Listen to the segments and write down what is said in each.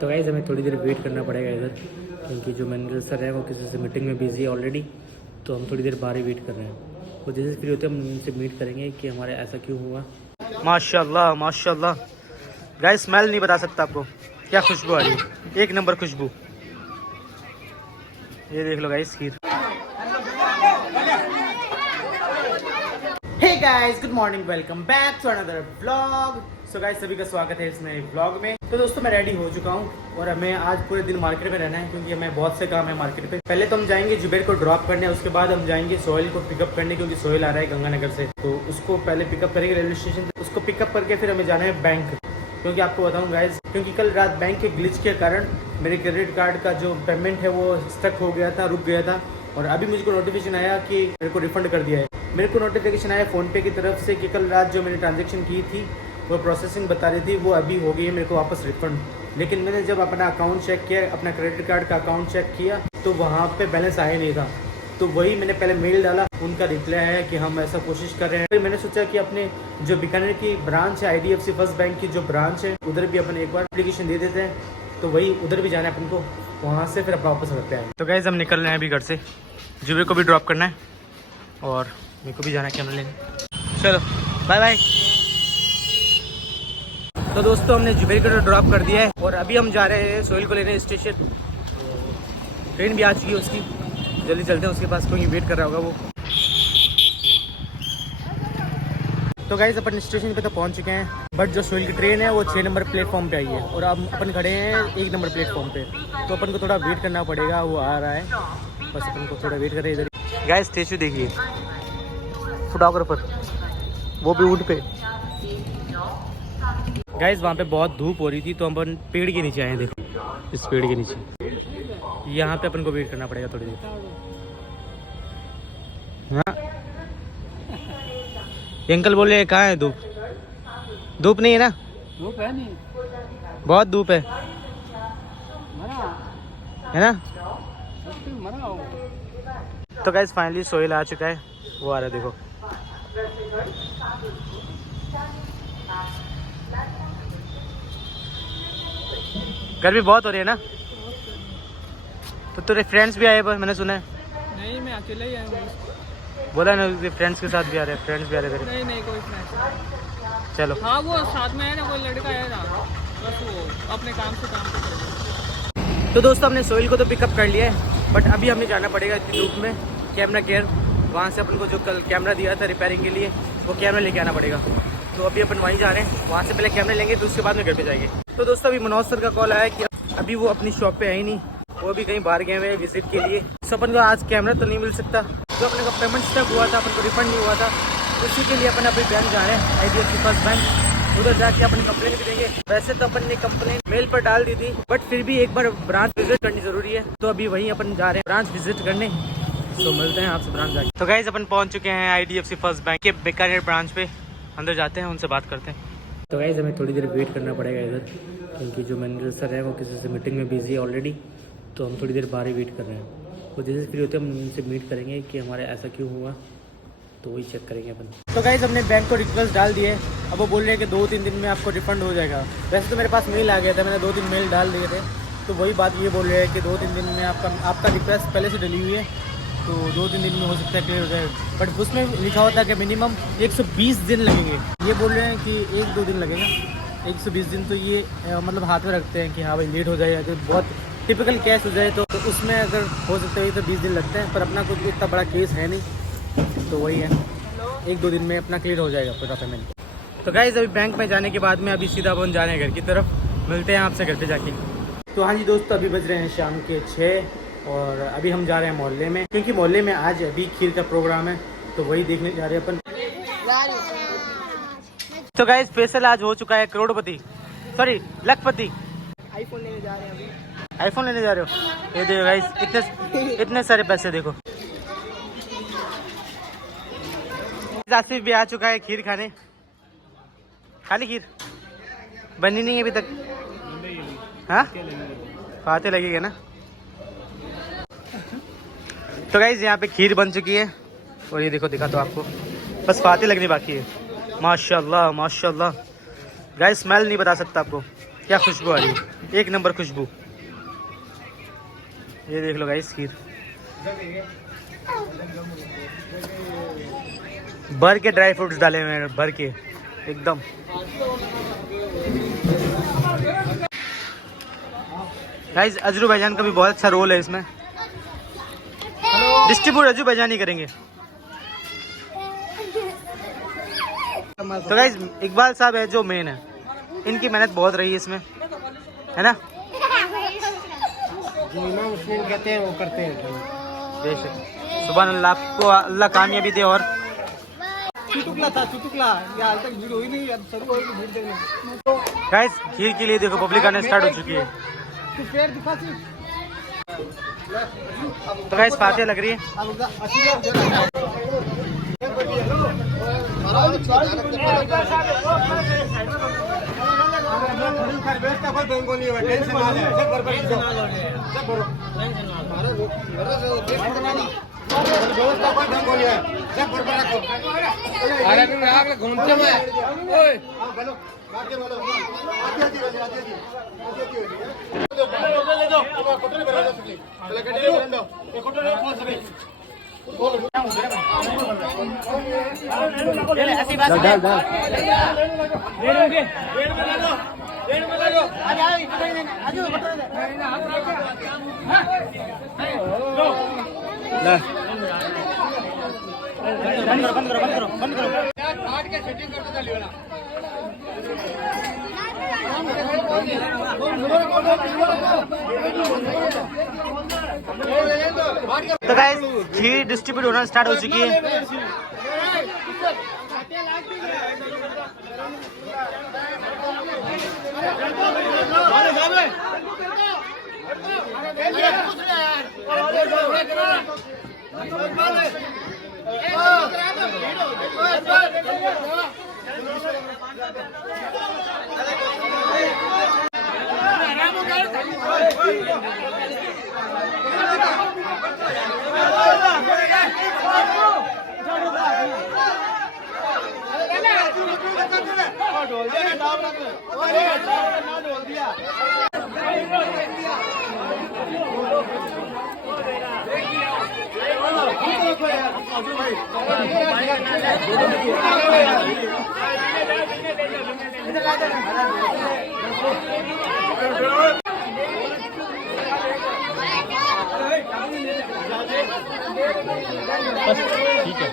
तो गाइस हमें थोड़ी देर वेट करना पड़ेगा इधर, क्योंकि जो मैनेजर सर है वो किसी से मीटिंग में बिजी है ऑलरेडी। तो हम थोड़ी देर बाहर ही वेट कर रहे हैं। वो जैसे फ्री होते हैं हम उनसे मीट करेंगे कि हमारे ऐसा क्यों हुआ। माशाल्लाह माशाल्लाह गाइस, स्मेल नहीं बता सकता आपको, क्या खुशबू आ रही है, एक नंबर खुशबू। ये देख लो गाइस खीर। Hey guys, good morning, welcome back to another vlog. So guys, सभी का स्वागत है इस नए व्लॉग में। तो दोस्तों मैं रेडी हो चुका हूँ और हमें आज पूरे दिन मार्केट में रहना है, क्योंकि हमें बहुत से काम है मार्केट पे। पहले तो हम जाएंगे जुबैर को ड्रॉप करने, उसके बाद हम जाएंगे सोहेल को पिकअप करने, क्योंकि सोहेल आ रहा है गंगानगर से। तो उसको पहले पिकअप करेंगे रेलवे स्टेशन से, उसको पिकअप करके फिर हमें जाना है बैंक। क्योंकि आपको बताऊँ गाइस, क्योंकि कल रात बैंक के ग्लिच के कारण मेरे क्रेडिट कार्ड का जो पेमेंट है वो स्टक हो गया था, रुक गया था। और अभी मुझको नोटिफिकेशन आया कि मेरे को रिफंड कर दिया है। मेरे को नोटिफिकेशन आया फ़ोनपे की तरफ से कि कल रात जो मैंने ट्रांजैक्शन की थी वो प्रोसेसिंग बता रही थी, वो अभी हो गई है मेरे को वापस रिफंड। लेकिन मैंने जब अपना अकाउंट चेक किया, अपना क्रेडिट कार्ड का अकाउंट चेक किया, तो वहाँ पे बैलेंस आया नहीं था। तो वही मैंने पहले मेल डाला, उनका रिप्लाई है कि हम ऐसा कोशिश कर रहे हैं। फिर मैंने सोचा कि अपने जो बीकानेर की ब्रांच है IDFC फर्स्ट बैंक की जो ब्रांच है, उधर भी अपन एक बार एप्लीकेशन दे देते हैं। तो वही उधर भी जाना है अपन को, वहाँ से फिर अपना वापस रखते हैं। तो गाइस हम निकल रहे हैं अभी घर से, जुबे को भी ड्रॉप करना है और मेरे को भी जाना है कैमरा लेने। चलो बाय बाय। तो दोस्तों हमने जुबैर को ड्रॉप कर दिया है और अभी हम जा रहे हैं सोहेल को लेने स्टेशन। ट्रेन भी आ चुकी है उसकी, जल्दी चलते हैं उसके पास, क्योंकि वेट कर रहा होगा वो। तो गाइस अपन स्टेशन पे तो पहुंच चुके हैं, बट जो सोहेल की ट्रेन है वो 6 नंबर प्लेटफॉर्म पे आई है और अब अपन खड़े हैं 1 नंबर प्लेटफॉर्म पे। तो अपन को थोड़ा वेट करना पड़ेगा, वो आ रहा है, बस अपन को थोड़ा वेट करें इधर। गाइस स्टेचू देखिए, फोटोग्राफर वो भी ऊँट पे। गाइस वहाँ पे बहुत धूप हो रही थी, तो हम अपन पेड़ के नीचे आए हैं। देखो इस पेड़ के नीचे, यहाँ पे अपन को वेट करना पड़ेगा थोड़ी देर। हाँ अंकल बोल रहे हैं कहाँ है धूप? धूप नहीं है ना? धूप है नहीं, बहुत धूप है, है ना? मरा हो। तो गाइस फाइनली सोहेल आ चुका है, वो आ रहा है देखो। गर्मी बहुत हो रही है ना? तो तेरे फ्रेंड्स भी आए, पर मैंने सुना है। नहीं मैं अकेले ही आया हूँ। बोला ना फ्रेंड्स के साथ भी आ रहे हैं, फ्रेंड्स भी आ रहे हैं तेरे। नहीं नहीं कोई फ्रेंड। चलो हाँ वो साथ में है ना, कोई लड़का है ना, बस वो अपने काम से काम करता। तो दोस्तों हमने सोहेल को तो पिकअप कर लिया है, बट अभी हमें जाना पड़ेगा इतनी धूप में कैमरा केयर। वहाँ से अपन को जो कल कैमरा दिया था रिपेयरिंग के लिए, वो कैमरा लेके आना पड़ेगा। तो अभी अपन वहीं जा रहे हैं, वहाँ से पहले कैमरा लेंगे, तो उसके बाद में घर पे जाएंगे। तो दोस्तों अभी मनोज सर का कॉल आया कि अभी वो अपनी शॉप पे है ही नहीं, वो भी कहीं बाहर गए हुए हैं विजिट के लिए। तो अपन को आज कैमरा तो नहीं मिल सकता, जो अपने का पेमेंट स्टक हुआ था, अपन को रिफंड नहीं हुआ था, उसी के लिए अपन अभी बैंक जा रहे हैं IDFC फर्स्ट बैंक। उधर जाके अपन कंप्लेन भी देंगे। वैसे तो अपन ने कंप्लेन मेल पर डाल दी थी, बट फिर भी एक बार ब्रांच विजिट करनी जरूरी है, तो अभी वहीं अपन जा रहे हैं ब्रांच विजिट करने। तो मिलते हैं आपसे ब्रांच जाके। तो गाइस अपन पहुंच चुके हैं IDFC फर्स्ट बैंक के बीकानेर ब्रांच पे, अंदर जाते हैं, उनसे बात करते हैं। तो गाइस हमें थोड़ी देर वेट करना पड़ेगा इधर, क्योंकि जो मैनेजर सर है वो किसी से मीटिंग में बिजी है ऑलरेडी। तो हम थोड़ी देर बाहर ही वेट कर रहे हैं। वो जैसे फ्री होते हैं हम उनसे मीट करेंगे कि हमारे ऐसा क्यों हुआ, तो वही चेक करेंगे अपन। तो गाइस हमने बैंक को रिक्वेस्ट डाल दिए, अब वो बोल रहे हैं कि 2-3 दिन में आपको रिफंड हो जाएगा। वैसे तो मेरे पास मेल आ गया था, मैंने 2-3 मेल डाल दिए थे। तो वही बात ये बोल रहे हैं कि 2-3 दिन में आपका रिक्वेस्ट पहले से डली हुई है, तो 2-3 दिन में हो सकता है क्लियर हो जाए। बट उसमें लिखा होता है कि मिनिमम 120 दिन लगेंगे। ये बोल रहे हैं कि 1-2 दिन लगेगा, 120 दिन तो ये मतलब हाथ में रखते हैं कि हाँ भाई लेट हो जाए, अगर बहुत टिपिकल केस हो जाए तो उसमें अगर हो सकता है तो 20 दिन लगते हैं। पर अपना कुछ इतना बड़ा केस है नहीं, तो वही है 1-2 दिन में अपना क्लियर हो जाएगा पूरा पेमेंट। तो गाइस अभी बैंक में जाने के बाद में अभी सीधा अपन जा रहे हैं घर की तरफ, मिलते हैं आपसे घर पे जाके। तो हाँ जी दोस्तों, अभी बज रहे हैं शाम के 6 और अभी हम जा रहे हैं मोहल्ले में, क्योंकि मोहल्ले में आज अभी खीर का प्रोग्राम है, तो वही देखने जा रहे हैं अपन। तो गाइस फैसल आज हो चुका है करोड़पति, सॉरी लखपति। आईफोन लेने जा रहे हैं अभी। आईफोन लेने जा रहे हो? ये देखो गाइस इतने सारे पैसे देखो। आसिफ भी आ चुका है खीर खाने। खाली खीर बनी नहीं है अभी तक। हाँ फाते लगेगा ना। तो गाइस यहाँ पे खीर बन चुकी है और ये देखो, दिखा तो आपको, बस फाते लगने बाकी है। माशाल्लाह माशाल्लाह गाइस, स्मेल नहीं बता सकता आपको, क्या खुशबू आ रही है, एक नंबर खुशबू। ये देख लो गाइस खीर, भर के ड्राई फ्रूट्स डाले हुए हैं, भर के एकदम। गाइस अजरू भाईजान का भी बहुत अच्छा रोल है इसमें। डिस्ट्रीब्यूट अजू भाईजान ही करेंगे। तो गाइस इकबाल साहब है जो मेन है, इनकी मेहनत बहुत रही है इसमें, है ना? मुस्लिम कहते हैं वो करते हैं। बेशक, सुभान अल्लाह, आपको अल्लाह कामयाबी दे। और चुटुकला था, चुटुकला, ये हाल तक भीड़ हुई नहीं, अब शुरू होगी भीड़ देखने। गाइस खीर के लिए देखो पब्लिक आने स्टार्ट हो चुकी है। तू पैर दिखा सी। तो गाइस फातिहा लग रही है। तो गाइस खीर डिस्ट्रीब्यूट होना स्टार्ट हो चुकी है। ठीक है।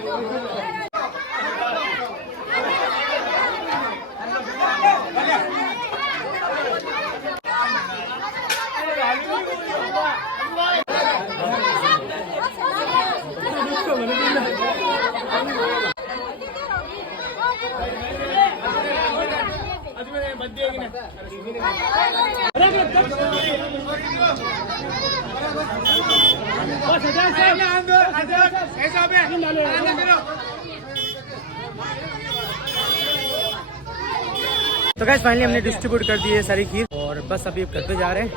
तो गाइस फाइनली हमने डिस्ट्रीब्यूट कर दी है सारी खीर और बस अभी घर पे जा रहे हैं,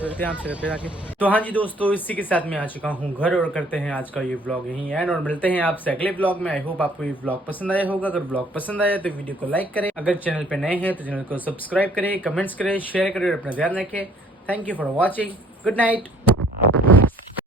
चलते हैं आपसे घर पे जाके। तो हाँ जी दोस्तों, इसी के साथ मैं आ चुका हूँ घर और करते हैं आज का ये व्लॉग यहीं एंड और मिलते हैं आपसे अगले व्लॉग में। आई होप आपको ये व्लॉग पसंद आया होगा। अगर व्लॉग पसंद आया तो वीडियो को लाइक करें, अगर चैनल पे नए हैं तो चैनल को सब्सक्राइब करें, कमेंट्स करें, शेयर करें और अपना ध्यान रखें। Thank you for watching. Good night.